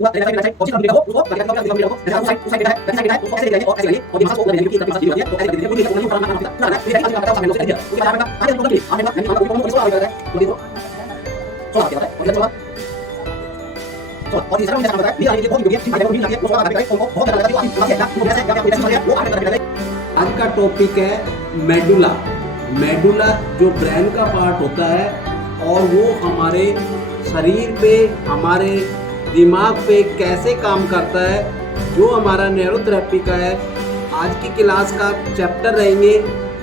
पूरा right side और जिस कंप्लीट हो उसको करके कंप्लीट हो जैसे साइड साइड है साइड है उसको ऐसे ले जाएंगे और ऐसे करेंगे और दिमाग को ओवर लेने की कैपेसिटी होती है तो ऐसे करके पूरी पूरी करना करना पूरा ना ये आज का बताओ सामने से उसके बाद आपका आगे प्रोग्राम की आपने नहीं आपको इसको आगे करना है तो देखो चलो आगे बताओ और चलो और तीसरा मुझे बताया भी आगे बहुत वीडियो आगे बहुत लगे उसको आगे करेंगे बहुत ज्यादा लगा तो आप कैसे क्या कैसे क्या कुछ समझ वो आगे करके आज का टॉपिक है मेडुला। मेडुला जो ब्रेन का पार्ट होता है और वो हमारे शरीर पे, हमारे दिमाग पे कैसे काम करता है, जो हमारा न्यूरोथेरेपी का है। आज की क्लास का चैप्टर रहेंगे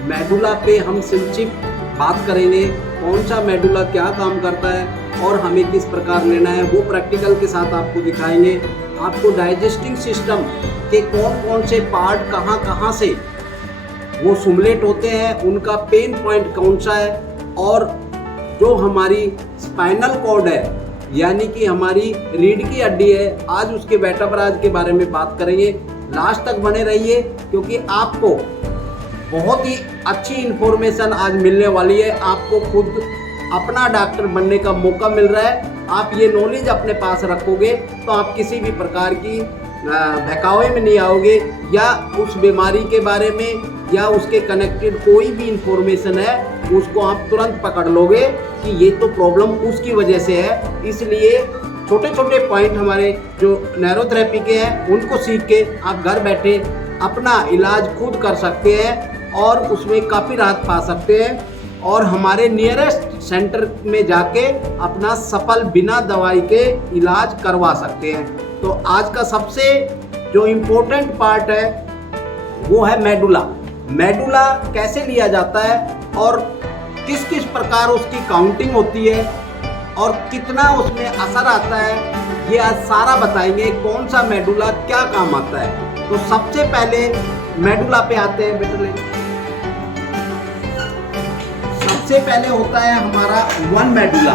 मेडुला पे। हम संक्षिप्त बात करेंगे कौन सा मेडुला क्या काम करता है और हमें किस प्रकार लेना है, वो प्रैक्टिकल के साथ आपको दिखाएंगे। आपको डाइजेस्टिंग सिस्टम के कौन कौन से पार्ट कहाँ कहाँ से वो सुमलेट होते हैं, उनका पेन पॉइंट कौन सा है, और जो हमारी स्पाइनल कॉर्ड है यानी कि हमारी रीढ़ की हड्डी है, आज उसके वर्टेब्राज के बारे में बात करेंगे। लास्ट तक बने रहिए क्योंकि आपको बहुत ही अच्छी इन्फॉर्मेशन आज मिलने वाली है। आपको खुद अपना डॉक्टर बनने का मौका मिल रहा है। आप ये नॉलेज अपने पास रखोगे तो आप किसी भी प्रकार की बहकावे में नहीं आओगे, या उस बीमारी के बारे में या उसके कनेक्टेड कोई भी इंफॉर्मेशन है उसको आप तुरंत पकड़ लोगे कि ये तो प्रॉब्लम उसकी वजह से है। इसलिए छोटे छोटे पॉइंट हमारे जो न्यूरोथेरेपी के हैं उनको सीख के आप घर बैठे अपना इलाज खुद कर सकते हैं और उसमें काफ़ी राहत पा सकते हैं, और हमारे नियरेस्ट सेंटर में जाके अपना सफल बिना दवाई के इलाज करवा सकते हैं। तो आज का सबसे जो इम्पोर्टेंट पार्ट है वो है मेडुला। मेडुला कैसे लिया जाता है और किस किस प्रकार उसकी काउंटिंग होती है और कितना उसमें असर आता है, ये आज सारा बताएंगे। कौन सा मेडुला क्या काम आता है। तो सबसे पहले मेडुला पे आते हैं बेटे। सबसे पहले होता है हमारा वन मेडुला।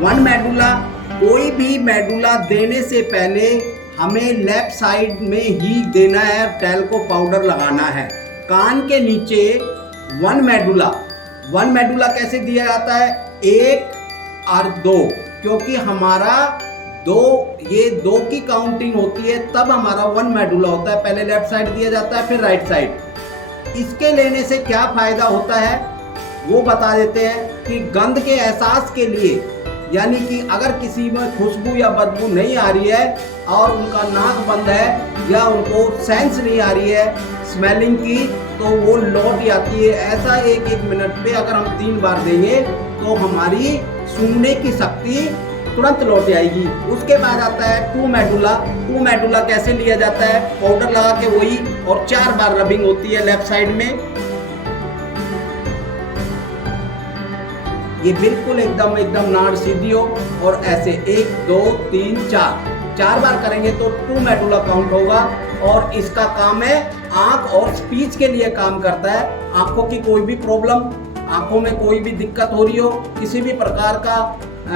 वन मेडुला, कोई भी मेडुला देने से पहले हमें लेफ्ट साइड में ही देना है, टेल्को पाउडर लगाना है कान के नीचे। वन मेडुला, वन मेडुला कैसे दिया जाता है, 1 और 2, क्योंकि हमारा ये दो की काउंटिंग होती है तब हमारा वन मेडुला होता है। पहले लेफ्ट साइड दिया जाता है फिर राइट साइड। इसके लेने से क्या फायदा होता है वो बता देते हैं कि गंध के एहसास के लिए, यानी कि अगर किसी में खुशबू या बदबू नहीं आ रही है और उनका नाक बंद है या उनको सेंस नहीं आ रही है स्मेलिंग की, तो वो लौट जाती है। ऐसा 1-1 मिनट पे अगर हम 3 बार देंगे तो हमारी सूंघने की शक्ति तुरंत लौट आएगी। उसके बाद आता है टू मेडुला। टू मेडुला कैसे लिया जाता है, पाउडर लगा के वही, और 4 बार रबिंग होती है लेफ्ट साइड में। ये बिल्कुल एकदम नाड़ सीधी हो और ऐसे 1 2 3 4 बार करेंगे तो टू मेडुला काउंट होगा। और इसका काम है आंख और स्पीच के लिए काम करता है। आंखों की कोई भी प्रॉब्लम, आंखों में कोई भी दिक्कत हो रही हो, किसी भी प्रकार का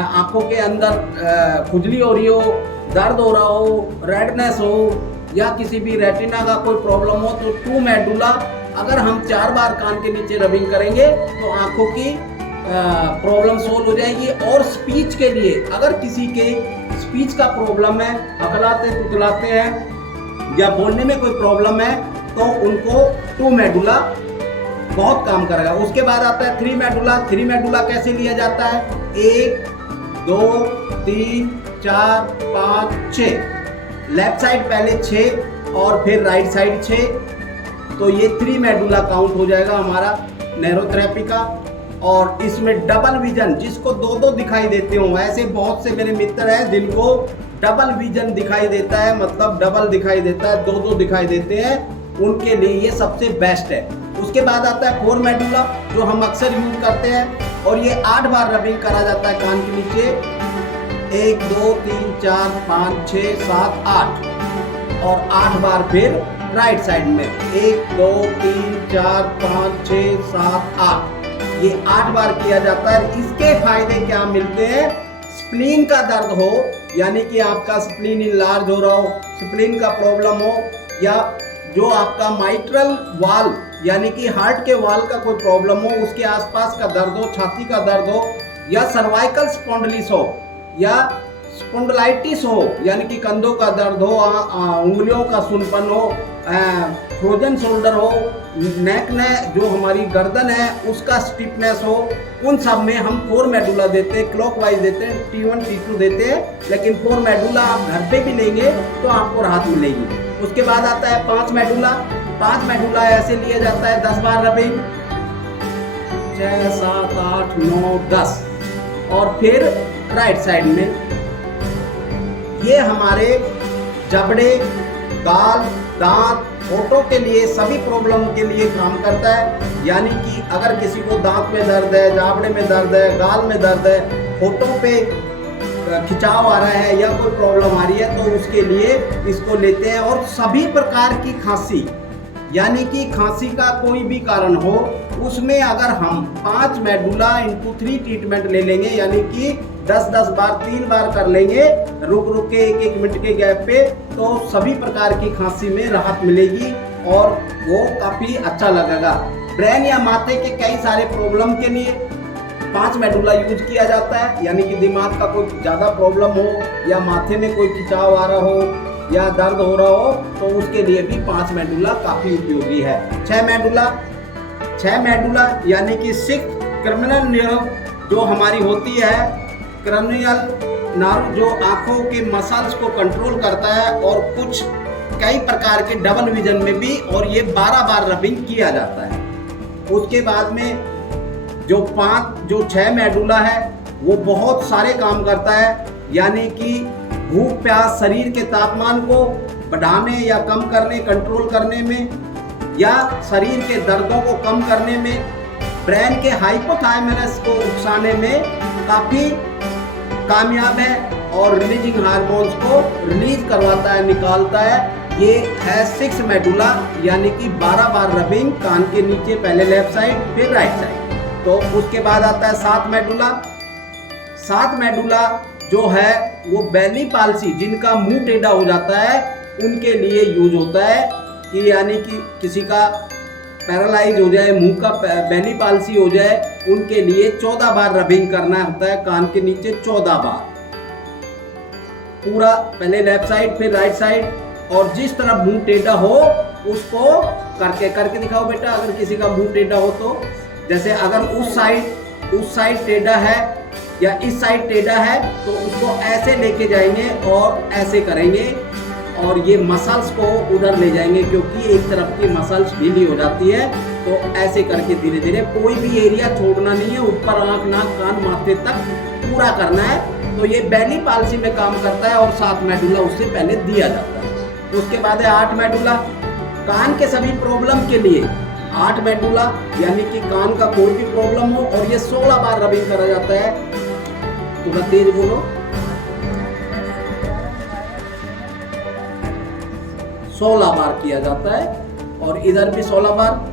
आंखों के अंदर खुजली हो रही हो, दर्द हो रहा हो, रेडनेस हो, या किसी भी रेटिना का कोई प्रॉब्लम हो, तो टू मेडुला अगर हम 4 बार कान के नीचे रबिंग करेंगे तो आंखों की प्रॉब्लम सोल्व हो जाएगी। और स्पीच के लिए, अगर किसी के स्पीच का प्रॉब्लम है, हकलाते कुतलाते हैं या बोलने में कोई प्रॉब्लम है, तो उनको टू मेडुला बहुत काम करेगा। उसके बाद आता है 3 मेडुला। 3 मेडुला कैसे लिया जाता है, 1 2 3 4 5 6। लेफ्ट साइड पहले 6 और फिर राइट साइड 6, तो ये 3 मेडुला काउंट हो जाएगा हमारा न्यूरोथेरेपी का। और इसमें डबल विजन, जिसको 2-2 दिखाई देते हो, ऐसे बहुत से मेरे मित्र हैं जिनको डबल विजन दिखाई देता है, मतलब डबल दिखाई देता है, 2-2 दिखाई देते हैं, उनके लिए ये सबसे बेस्ट है। उसके बाद आता है 4 मेडुला, जो हम अक्सर यूज करते हैं, और ये 8 बार रबिंग करा जाता है कान के नीचे। 1 2 3 4 5 6 7 8, और 8 बार फिर राइट साइड में 1 2 3 4 5 6 7 8, ये 8 बार किया जाता है। इसके फायदे क्या मिलते हैं, स्प्लीन का दर्द हो, यानी कि आपका स्प्लीन इनलार्ज हो रहा हो, स्प्लीन का प्रॉब्लम हो, या जो आपका माइट्रल वाल यानी कि हार्ट के वाल का कोई प्रॉब्लम हो, उसके आसपास का दर्द हो, छाती का दर्द हो, या सर्वाइकल स्पॉन्डिलिस हो, या स्पॉन्डिलाइटिस हो यानी कि कंधों का दर्द हो, उंगलियों का सुनपन हो, फ्रोजन शोल्डर हो, नेक में जो हमारी गर्दन है उसका स्टिफनेस हो, उन सब में हम 4 मेडुला देते हैं, क्लॉकवाइज देते हैं, T1 T2 देते हैं। लेकिन 4 मेडुला आप घर पे भी लेंगे तो आपको राहत मिलेगी। उसके बाद आता है 5 मेडुला। 5 मेडुला ऐसे लिया जाता है 10 बार रबिंग, 6 7 8 9 10। और फिर राइट साइड में ये हमारे जबड़े, गाल, दांत, होठों के लिए, सभी प्रॉब्लम के लिए काम करता है। यानी कि अगर किसी को दांत में दर्द है, जाबड़े में दर्द है, गाल में दर्द है, होठों पे खिंचाव आ रहा है या कोई प्रॉब्लम आ रही है तो उसके लिए इसको लेते हैं। और सभी प्रकार की खांसी, यानी कि खांसी का कोई भी कारण हो, उसमें अगर हम 5 मेडुला इंटू 3 ट्रीटमेंट ले लेंगे, यानी कि 10-10 बार 3 बार कर लेंगे रुक के 1-1 मिनट के गैप पे, तो सभी प्रकार की खांसी में राहत मिलेगी और वो काफ़ी अच्छा लगेगा। ब्रेन या माथे के कई सारे प्रॉब्लम के लिए 5 मेडुला यूज किया जाता है। यानी कि दिमाग का कोई ज़्यादा प्रॉब्लम हो या माथे में कोई खिंचाव आ रहा हो या दर्द हो रहा हो तो उसके लिए भी 5 मेडुला काफ़ी उपयोगी है। 6 मेडुला यानी कि 6 क्रैनियल नर्व जो हमारी होती है, क्रैनियल नर्व जो आंखों के मसल्स को कंट्रोल करता है और कुछ कई प्रकार के डबल विजन में भी, और ये 12 बार रबिंग किया जाता है। उसके बाद में जो 6 मेडुला है वो बहुत सारे काम करता है। यानी कि भूख प्यास, शरीर के तापमान को बढ़ाने या कम करने, कंट्रोल करने में, या शरीर के दर्दों को कम करने में, ब्रेन के हाइपोथाइमस को उकसाने में काफ़ी कामयाब है और रिलीजिंग हार्मोन्स को रिलीज करवाता है, निकालता है। ये है 6 मेडुला, यानी कि 12 बार रबिंग कान के नीचे, पहले लेफ्ट साइड फिर राइट साइड। तो उसके बाद आता है 7 मेडुला। 7 मेडुला जो है वो बेली पाल्सी, जिनका मुंह टेढ़ा हो जाता है, उनके लिए यूज होता है। कि यानी कि किसी का पैरालाइज हो जाए, मुंह का बेली पाल्सी हो जाए, उनके लिए 14 बार रबिंग करना होता है कान के नीचे, 14 बार पूरा, पहले लेफ्ट साइड फिर राइट साइड। और जिस तरफ मुंह टेढ़ा हो उसको करके दिखाओ बेटा। अगर किसी का मुंह टेढ़ा हो तो, जैसे अगर उस साइड टेढ़ा है या इस साइड टेढ़ा है तो उसको ऐसे लेके जाएंगे और ऐसे करेंगे और ये मसल्स को उधर ले जाएंगे, क्योंकि एक तरफ की मसल्स ढीली हो जाती है। तो ऐसे करके धीरे धीरे, कोई भी एरिया छोड़ना नहीं है, ऊपर आंख, नाक, कान, माथे तक पूरा करना है। तो ये बेली पाल्सी में काम करता है और 7 मेडुला उससे पहले दिया जाता है। उसके बाद है 8 मेडुला, कान के सभी प्रॉब्लम के लिए 8 मेडुला, यानी कि कान का कोई भी प्रॉब्लम हो, और ये 16 बार रबिंग करा जाता है। थोड़ा तेज बोलो। 16 बार किया जाता है और इधर भी 16 बार।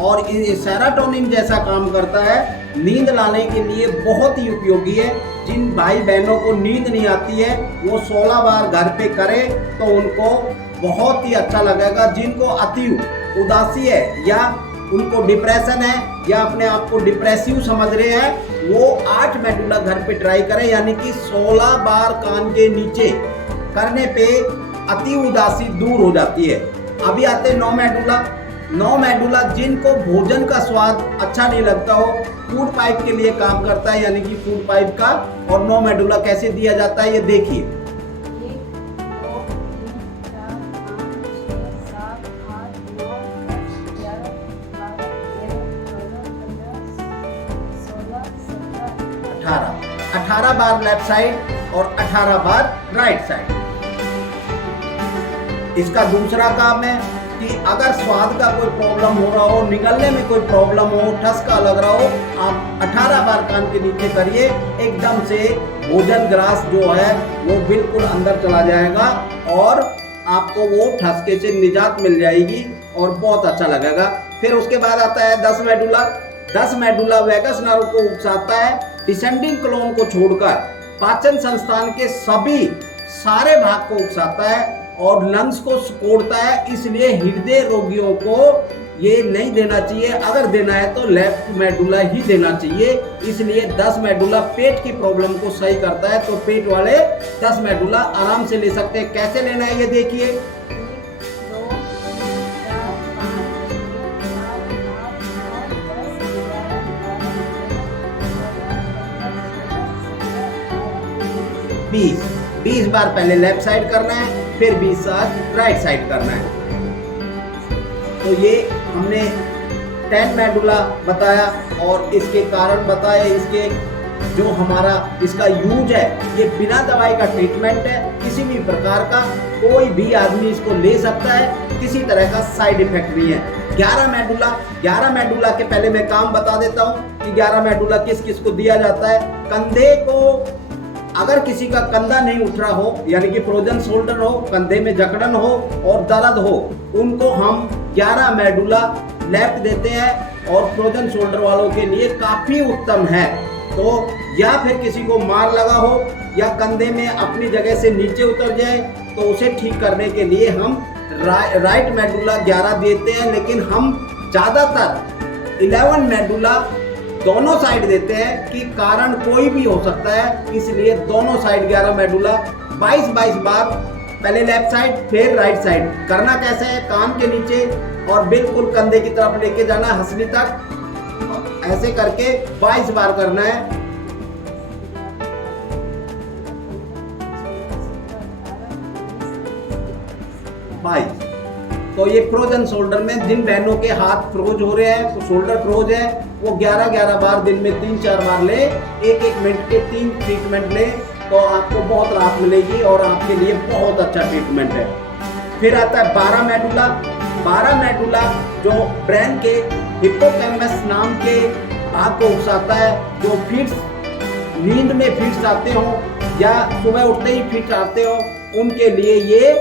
और सेरोटोनिन जैसा काम करता है, नींद लाने के लिए बहुत ही उपयोगी है। जिन भाई बहनों को नींद नहीं आती है वो 16 बार घर पे करें तो उनको बहुत ही अच्छा लगेगा। जिनको अति उदासी है या उनको डिप्रेशन है या अपने आप को डिप्रेसिव समझ रहे हैं, वो 8 मेडुला घर पे ट्राई करें। यानी कि 16 बार कान के नीचे करने पे अति उदासी दूर हो जाती है। अभी आते 9 मेडुला। 9 मेडुला जिनको भोजन का स्वाद अच्छा नहीं लगता हो, फूड पाइप के लिए काम करता है, यानी कि फूड पाइप का। और 9 मेडुला कैसे दिया जाता है ये देखिए। 18 बार लेफ्ट साइड और 18 बार राइट साइड। इसका दूसरा काम है कि अगर स्वाद का कोई प्रॉब्लम हो रहा हो, निगलने में कोई प्रॉब्लम हो, ठसका लग रहा हो, आप 18 बार कान के नीचे करिए, एकदम से भोजन ग्रास जो है वो बिल्कुल अंदर चला जाएगा और आपको वो ठसके से निजात मिल जाएगी और बहुत अच्छा लगेगा। फिर उसके बाद आता है 10 मेडुला। 10 मेडुला वैगस नर्व को उकसाता है, डिसेंडिंग कोलन को छोड़कर पाचन संस्थान के सभी सारे भाग को उकसाता है और लंग्स को सिकोड़ता है। इसलिए हृदय रोगियों को ये नहीं देना चाहिए। अगर देना है तो लेफ्ट मेडुला ही देना चाहिए। इसलिए 10 मेडुला पेट की प्रॉब्लम को सही करता है, तो पेट वाले 10 मेडुला आराम से ले सकते हैं। कैसे लेना है ये देखिए। 1, 2, 3, 4, 5, 6, 7, 8, 9, 10, 20 बार पहले लेफ्ट साइड करना है, फिर 20 बार राइट साइड करना है। तो ये हमने 10 मेडुला बताया और इसके कारण बताए, इसके जो हमारा इसका यूज है, ये बिना दवाई का ट्रीटमेंट है। किसी भी प्रकार का कोई भी आदमी इसको ले सकता है, किसी तरह का साइड इफेक्ट नहीं है। 11 मेडुला के पहले मैं काम बता देता हूँ कि 11 मेडुला किस किस को दिया जाता है। कंधे को, अगर किसी का कंधा नहीं उठ रहा हो, यानी कि फ्रोजन शोल्डर हो, कंधे में जकड़न हो और दर्द हो, उनको हम 11 मेडुला लेफ्ट देते हैं और फ्रोजन शोल्डर वालों के लिए काफ़ी उत्तम है। तो या फिर किसी को मार लगा हो या कंधे में अपनी जगह से नीचे उतर जाए, तो उसे ठीक करने के लिए हम राइट मेडुला 11 देते हैं। लेकिन हम ज़्यादातर 11 मेडुला दोनों साइड देते हैं कि कारण कोई भी हो सकता है, इसलिए दोनों साइड 11 मेडुला 22 बार, पहले लेफ्ट साइड फिर राइट साइड। करना कैसे है, कान के नीचे और बिल्कुल कंधे की तरफ लेके जाना, हंसली तक, ऐसे करके 22 बार करना है। 22। तो ये फ्रोजन शोल्डर में जिन बहनों के हाथ फ्रोज हो रहे हैं, तो शोल्डर फ्रोज है, वो 11 बार दिन में 3-4 बार ले, 1-1 मिनट के 3 ट्रीटमेंट ले, तो आपको बहुत राहत मिलेगी और आपके लिए बहुत अच्छा ट्रीटमेंट है। फिर आता है 12 मेडुला। 12 मेडुला जो ब्रेन के हिप्पोकैम्पस नाम के भाग को उकसाता है, जो फिट्स, नींद में फिट्स आते हो या सुबह उठते ही फिट आते हो, उनके लिए ये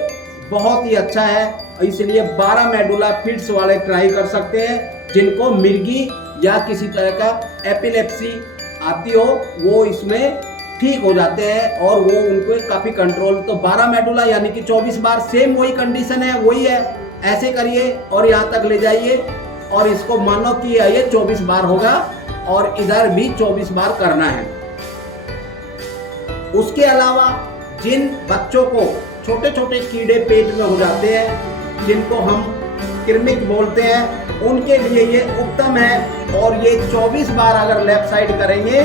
बहुत ही अच्छा है। इसलिए 12 मेडुला फिट्स वाले ट्राई कर सकते हैं। जिनको मिर्गी या किसी तरह का एपिलेप्सी आती हो, वो इसमें ठीक हो जाते हैं और वो उनको काफ़ी कंट्रोल। तो 12 मेडुला यानी कि 24 बार, सेम वही कंडीशन है, वही है। ऐसे करिए और यहाँ तक ले जाइए और इसको मानो कि ये 24 बार होगा और इधर भी 24 बार करना है। उसके अलावा जिन बच्चों को छोटे छोटे कीड़े पेट में हो जाते हैं, जिनको हम कृमिक बोलते हैं, उनके लिए ये उत्तम है। और ये 24 बार अगर लेफ्ट साइड करेंगे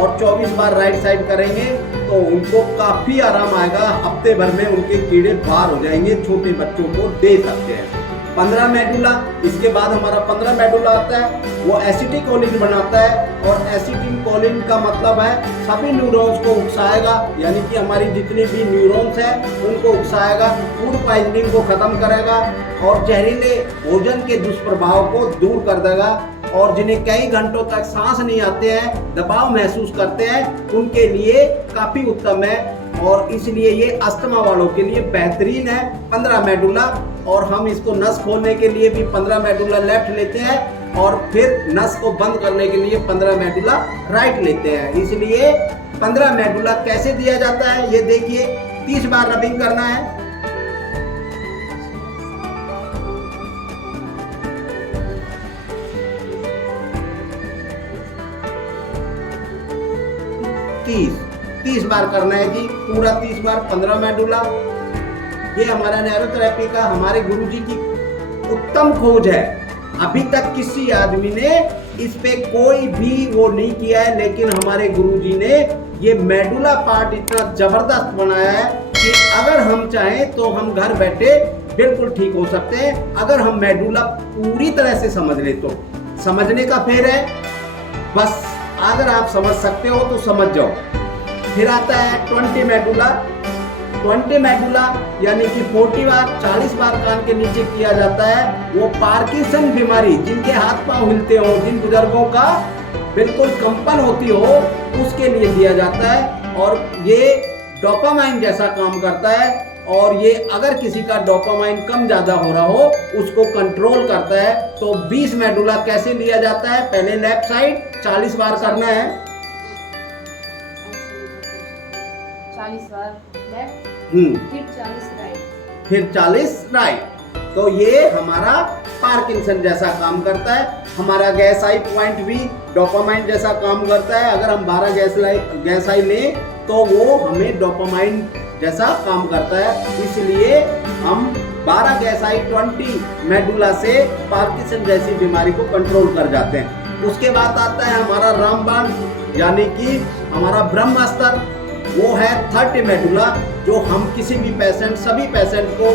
और 24 बार राइट साइड करेंगे तो उनको काफ़ी आराम आएगा। हफ्ते भर में उनके कीड़े बाहर हो जाएंगे। छोटे बच्चों को दे सकते हैं। 15 मेडुला, इसके बाद हमारा 15 मेडुला आता है, वो एसिटिकोलिन बनाता है। और एसिटिकोलिन का मतलब है सभी न्यूरॉन्स को उकसाएगा, यानी कि हमारी जितनी भी न्यूरॉन्स हैं उनको उकसाएगा, फूड पॉइजनिंग को खत्म करेगा और जहरीले भोजन के दुष्प्रभाव को दूर कर देगा। और जिन्हें कई घंटों तक सांस नहीं आते हैं, दबाव महसूस करते हैं, उनके लिए काफ़ी उत्तम है। और इसलिए ये अस्थमा वालों के लिए बेहतरीन है 15 मेडुला। और हम इसको नस खोलने के लिए भी 15 मेडुला लेफ्ट लेते हैं और फिर नस को बंद करने के लिए 15 मेडुला राइट लेते हैं। इसलिए 15 मेडुला कैसे दिया जाता है ये देखिए। 30 बार रबिंग करना है। 30 बार करना है जी, पूरा 30 बार 15 मेडुला। ये हमारा न्यूरोथेरेपी का हमारे गुरुजी की उत्तम खोज है। अभी तक किसी आदमी ने इस पे कोई भी वो नहीं किया है, लेकिन हमारे गुरुजी ने ये मेडुला पार्ट इतना जबरदस्त बनाया है कि अगर हम चाहें तो हम घर बैठे बिल्कुल ठीक हो सकते हैं। अगर हम मेडुला पूरी तरह से समझ ले तो। समझने का फेर है, बस अगर आप समझ सकते हो तो समझ जाओ। फिर आता है 20 मेडुला। 20 मेडुला यानी कि 40 बार, 40 बार कान के नीचे किया जाता है। वो पार्किंसन बीमारी, जिनके हाथ पांव हिलते हो, जिन बुजुर्गों का बिल्कुल कंपन होती हो, उसके लिए दिया जाता है। और ये डोपामाइन जैसा काम करता है। और ये अगर किसी का डोपामाइन कम ज़्यादा हो रहा हो, उसको कंट्रोल करता है। तो 20 मेडुला कैसे लिया जाता है, पहले लेफ्ट साइड 40 बार करना है। 40 बार लेफ्ट, फिर 40 राइट, फिर 40 राइट, तो ये हमारा पार्किंसन जैसा काम करता है। हमारा गैस आई पॉइंट भी डोपामाइन जैसा काम करता है। अगर हम 12 गैस आई लें तो वो हमें डोपामाइन जैसा काम करता है। इसलिए हम 12 गैस आई 20 मेडुला से पार्किंसन जैसी बीमारी को कंट्रोल कर जाते हैं। उसके बाद आता है हमारा रामबाण यानी कि हमारा ब्रह्मास्त्र, वो है 30 मेडुला, जो हम किसी भी पेशेंट, सभी पेशेंट को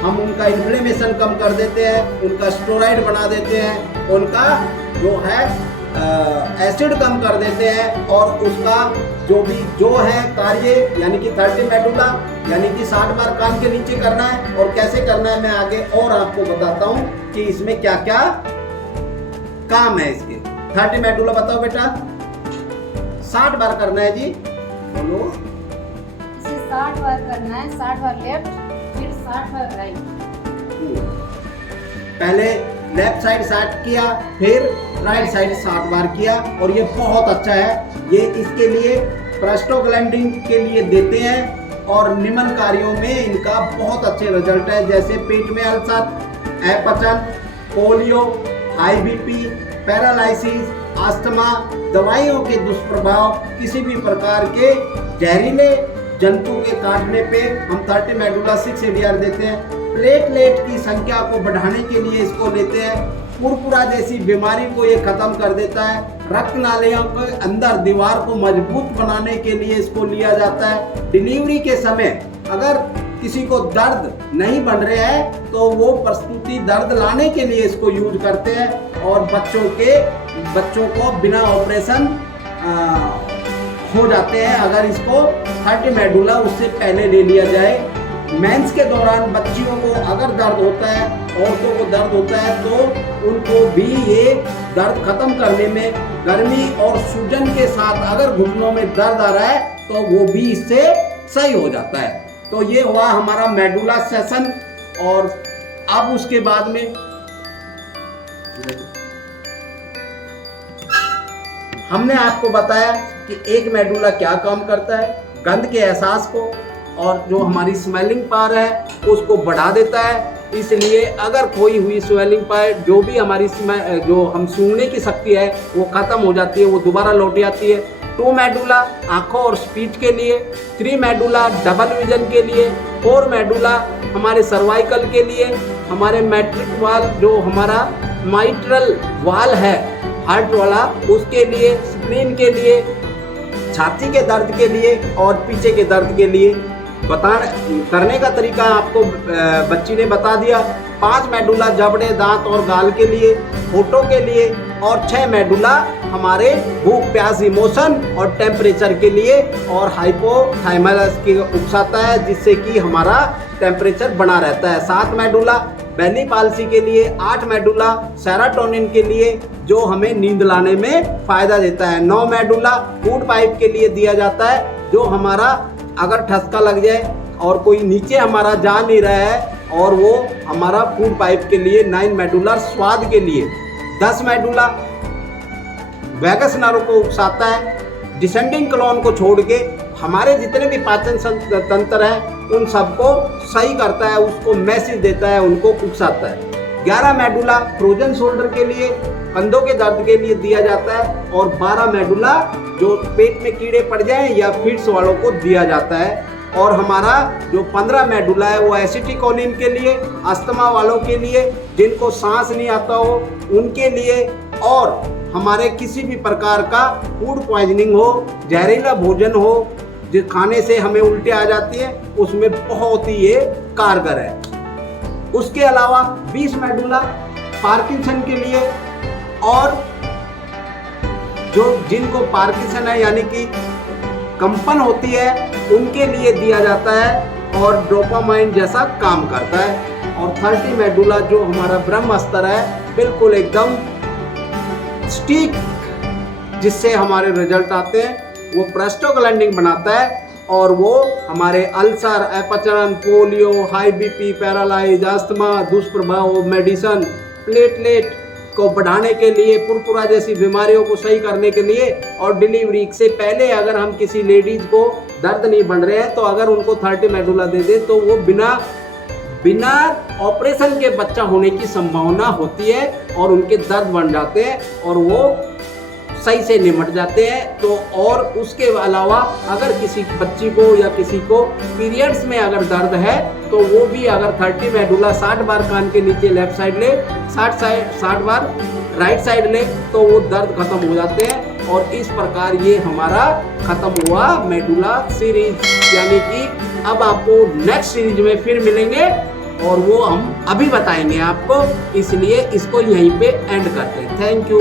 हम उनका इन्फ्लेमेशन कम कर देते हैं, उनका स्टेरॉइड बना देते हैं, उनका जो है एसिड कम कर देते हैं और उसका जो है कार्य यानी कि 30 मेडुला यानी कि 60 बार कान के नीचे करना है। और कैसे करना है मैं आगे और आपको बताता हूँ कि इसमें क्या क्या काम है इसके। 30 मेडुला बताओ बेटा। 60 बार करना है जी, बोलो। इसे 60 बार करना है, 60 बार लेफ्ट फिर 60 बार राइट। पहले लेफ्ट साइड 60 किया, फिर राइट साइड 60 बार किया और ये बहुत अच्छा है। ये इसके लिए प्रोस्टाग्लैंडिन के लिए देते हैं और निम्न कार्यों में इनका बहुत अच्छे रिजल्ट है, जैसे पेट में अल्सर, अपचन, polio, high BP, paralysis, asthma, दवाइयों के दुष्प्रभाव, किसी भी प्रकार के जहरीले जंतु के काटने पे हम 30 मेडुला 6 ADR देते हैं। प्लेटलेट की संख्या को बढ़ाने के लिए इसको लेते हैं। पुरपुरा जैसी बीमारी को ये खत्म कर देता है। रक्त नालियों के अंदर दीवार को मजबूत बनाने के लिए इसको लिया जाता है। डिलीवरी के समय अगर किसी को दर्द नहीं बन रहा है तो वो प्रस्तुति दर्द लाने के लिए इसको यूज करते हैं और बच्चों को बिना ऑपरेशन हो जाते हैं अगर इसको 30 मेडुला उससे पहले ले लिया जाए। मेंस के दौरान बच्चियों को अगर दर्द होता है, औरतों को दर्द होता है, तो उनको भी ये दर्द खत्म करने में गर्मी और सूजन के साथ अगर घुटनों में दर्द आ रहा है तो वो भी इससे सही हो जाता है। तो ये हुआ हमारा मेडुला सेशन। और अब उसके बाद में हमने आपको बताया कि एक मेडुला क्या काम करता है, गंध के एहसास को और जो हमारी स्मेलिंग पावर है उसको बढ़ा देता है। इसलिए अगर खोई हुई स्वेलिंग पावर, जो भी हमारी जो हम सूंघने की शक्ति है वो खत्म हो जाती है, वो दोबारा लौट जाती है। 2 मेडुला आंखों और स्पीच के लिए, 3 मेडुला डबल विजन के लिए, 4 मेडुला हमारे सर्वाइकल के लिए, हमारे मैट्रिक वाल जो हमारा माइट्रल वाल है हार्ट वाला उसके लिए, स्प्लीन के लिए, छाती के दर्द के लिए और पीछे के दर्द के लिए। करने का तरीका आपको बच्ची ने बता दिया। 5 मेडुला जबड़े, दांत और गाल के लिए, होठों के लिए और 6 मेडुला हमारे भूख, प्यास, इमोशन और टेम्परेचर के लिए और हाइपोथाइमस की उकसाता है जिससे कि हमारा टेम्परेचर बना रहता है। 7 मेडुला बेली पाल्सी के लिए, 8 मेडुला सेरोटोनिन के लिए जो हमें नींद लाने में फायदा देता है। 9 मेडुला फूड पाइप के लिए दिया जाता है जो हमारा अगर ठसका लग जाए और कोई नीचे हमारा जा नहीं रहा है और वो हमारा फूड पाइप के लिए। 9 मेडुला स्वाद के लिए। 10 मेडुला वैगस नर्व को उकसाता है। डिसेंडिंग क्लोन को छोड़ के हमारे जितने भी पाचन तंत्र है उन सबको सही करता है, उसको मैसेज देता है, उनको उकसाता है। 11 मेडुला फ्रोजन शोल्डर के लिए, कंधों के दर्द के लिए दिया जाता है और 12 मेडुला जो पेट में कीड़े पड़ जाएं या फिट्स वालों को दिया जाता है। और हमारा जो 15 मेडुला है वो एसिटिकोलिन के लिए, अस्थमा वालों के लिए, जिनको सांस नहीं आता हो उनके लिए, और हमारे किसी भी प्रकार का फूड पॉइजनिंग हो, जहरीला भोजन हो जो खाने से हमें उल्टी आ जाती है, उसमें बहुत ही ये कारगर है। उसके अलावा 20 मेडुला पार्किंसन के लिए और जो जिनको पार्किंसन है यानी कि कंपन होती है उनके लिए दिया जाता है और डोपामाइन जैसा काम करता है। और 30 मेडुला जो हमारा ब्रह्मास्त्र है बिल्कुल एकदम स्टिक जिससे हमारे रिजल्ट आते हैं, वो प्रोस्टाग्लैंडिन बनाता है और वो हमारे अल्सर, अपचन, polio, high BP, paralyse, asthma, दुष्प्रभाव, मेडिसन, प्लेटलेट को बढ़ाने के लिए, पुरपुरा जैसी बीमारियों को सही करने के लिए और डिलीवरी से पहले अगर हम किसी लेडीज को दर्द नहीं बन रहे हैं तो अगर उनको 30 मेडुला दे दें तो वो बिना बिना ऑपरेशन के बच्चा होने की संभावना होती है और उनके दर्द बन जाते हैं और वो सही से निमट जाते हैं। तो और उसके अलावा अगर किसी बच्ची को या किसी को पीरियड्स में अगर दर्द है तो वो भी अगर 30 मेडुला 60 बार कान के नीचे लेफ्ट साइड ले, 60 बार राइट साइड ले तो वो दर्द खत्म हो जाते हैं। और इस प्रकार ये हमारा खत्म हुआ मेडुला सीरीज। यानी कि अब आपको नेक्स्ट सीरीज में फिर मिलेंगे और वो हम अभी बताएंगे आपको, इसलिए इसको यहीं पे एंड करते हैं। Thank you.